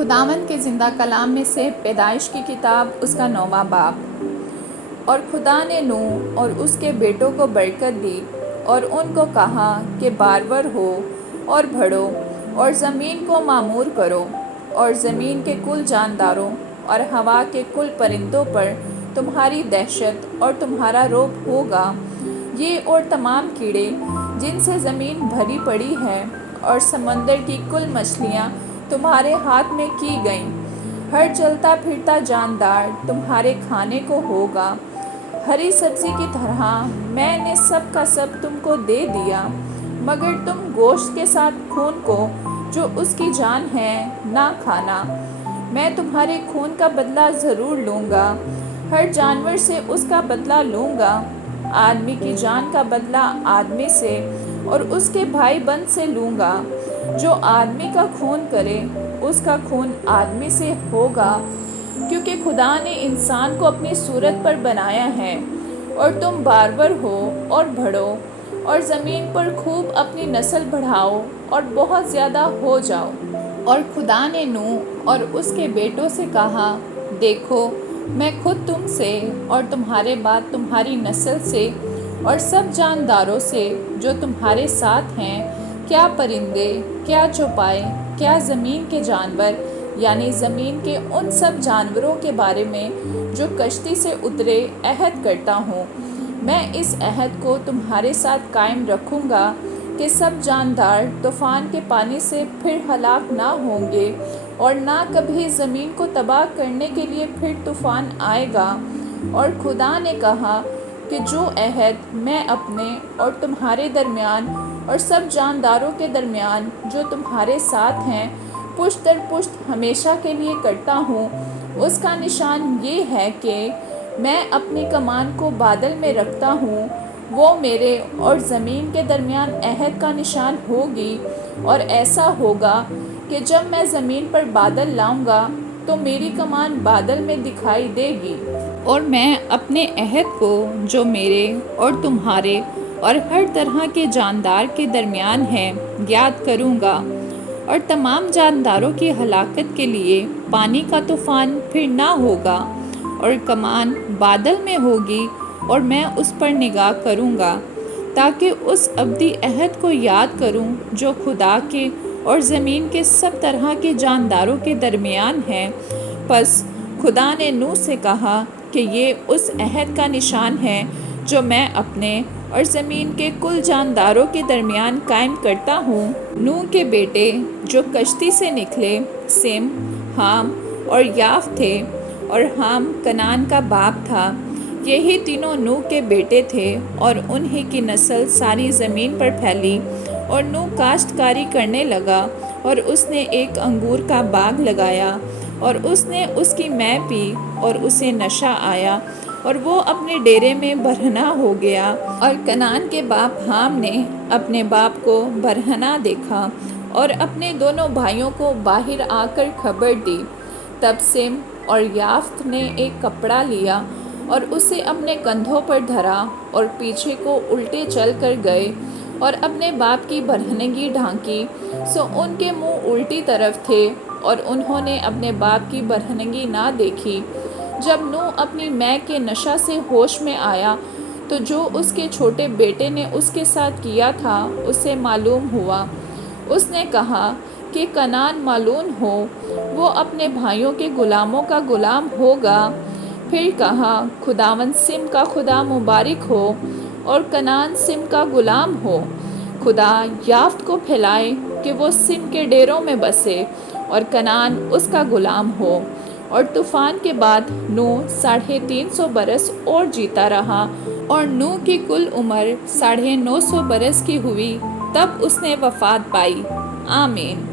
خداوند کے زندہ کلام میں سے پیدائش کی کتاب اس کا 9واں باب۔ اور خدا نے نوح اور اس کے بیٹوں کو برکت دی اور ان کو کہا کہ بارور ہو اور بڑھو اور زمین کو معمور کرو، اور زمین کے کل جانداروں اور ہوا کے کل پرندوں پر تمہاری دہشت اور تمہارا رعب ہوگا، یہ اور تمام کیڑے جن سے زمین بھری پڑی ہے، اور سمندر کی کل مچھلیاں تمہارے ہاتھ میں کی گئیں، ہر چلتا پھرتا جاندار تمہارے کھانے کو ہوگا۔ ہری سبزی کی طرح میں نے سب کا سب تم کو دے دیا، مگر تم گوشت کے ساتھ خون کو جو اس کی جان ہے نہ کھانا۔ میں تمہارے خون کا بدلہ ضرور لوں گا، ہر جانور سے اس کا بدلہ لوں گا، آدمی کی جان کا بدلہ آدمی سے اور اس کے بھائی بند سے لوں گا۔ جو آدمی کا خون کرے اس کا خون آدمی سے ہوگا، کیونکہ خدا نے انسان کو اپنی صورت پر بنایا ہے۔ اور تم بارور ہو اور بڑھو اور زمین پر خوب اپنی نسل بڑھاؤ اور بہت زیادہ ہو جاؤ۔ اور خدا نے نوح اور اس کے بیٹوں سے کہا، دیکھو میں خود تم سے اور تمہارے بعد تمہاری نسل سے اور سب جانداروں سے جو تمہارے ساتھ ہیں، کیا پرندے، کیا چوپائے، کیا زمین کے جانور، یعنی زمین کے ان سب جانوروں کے بارے میں جو کشتی سے اترے عہد کرتا ہوں۔ میں اس عہد کو تمہارے ساتھ قائم رکھوں گا کہ سب جاندار طوفان کے پانی سے پھر ہلاک نہ ہوں گے، اور نہ کبھی زمین کو تباہ کرنے کے لیے پھر طوفان آئے گا۔ اور خدا نے کہا کہ جو عہد میں اپنے اور تمہارے درمیان اور سب جانداروں کے درمیان جو تمہارے ساتھ ہیں پشت در پشت ہمیشہ کے لیے کرتا ہوں، اس کا نشان یہ ہے کہ میں اپنی کمان کو بادل میں رکھتا ہوں، وہ میرے اور زمین کے درمیان عہد کا نشان ہوگی۔ اور ایسا ہوگا کہ جب میں زمین پر بادل لاؤں گا تو میری کمان بادل میں دکھائی دے گی۔ اور میں اپنے عہد کو جو میرے اور تمہارے اور ہر طرح کے جاندار کے درمیان ہے یاد کروں گا، اور تمام جانداروں کی ہلاکت کے لیے پانی کا طوفان پھر نہ ہوگا، اور کمان بادل میں ہوگی، اور میں اس پر نگاہ کروں گا تاکہ اس ابدی عہد کو یاد کروں جو خدا کے اور زمین کے سب طرح کے جانداروں کے درمیان ہے۔ پس خدا نے نوح سے کہا کہ یہ اس عہد کا نشان ہے جو میں اپنے اور زمین کے کل جانداروں کے درمیان قائم کرتا ہوں۔ نوح کے بیٹے جو کشتی سے نکلے سم، حام اور یافت تھے، اور حام کنعان کا باپ تھا۔ یہی تینوں نوح کے بیٹے تھے، اور انہی کی نسل ساری زمین پر پھیلی۔ اور نوح کاشتکاری کرنے لگا، اور اس نے ایک انگور کا باغ لگایا، اور اس نے اس کی مے پی، اور اسے نشہ آیا، اور وہ اپنے ڈیرے میں برہنہ ہو گیا۔ اور کنعان کے باپ حام نے اپنے باپ کو برہنہ دیکھا اور اپنے دونوں بھائیوں کو باہر آ کر خبر دی۔ تب سم اور یافت نے ایک کپڑا لیا اور اسے اپنے کندھوں پر دھرا، اور پیچھے کو الٹے چل کر گئے، اور اپنے باپ کی برہنگی ڈھانکی، سو ان کے منہ الٹی طرف تھے، اور انہوں نے اپنے باپ کی برہنگی نہ دیکھی۔ جب نوح اپنی مے کے نشہ سے ہوش میں آیا تو جو اس کے چھوٹے بیٹے نے اس کے ساتھ کیا تھا اسے معلوم ہوا۔ اس نے کہا کہ کنعان ملعون ہو، وہ اپنے بھائیوں کے غلاموں کا غلام ہوگا۔ پھر کہا، خداوند سم کا خدا مبارک ہو، اور کنعان سم کا غلام ہو۔ خدا یافت کو پھیلائے کہ وہ سم کے ڈیروں میں بسے، اور کنعان اس کا غلام ہو۔ اور طوفان کے بعد نوح 350 برس اور جیتا رہا، اور نوح کی کل عمر 950 برس کی ہوئی، تب اس نے وفات پائی۔ آمین۔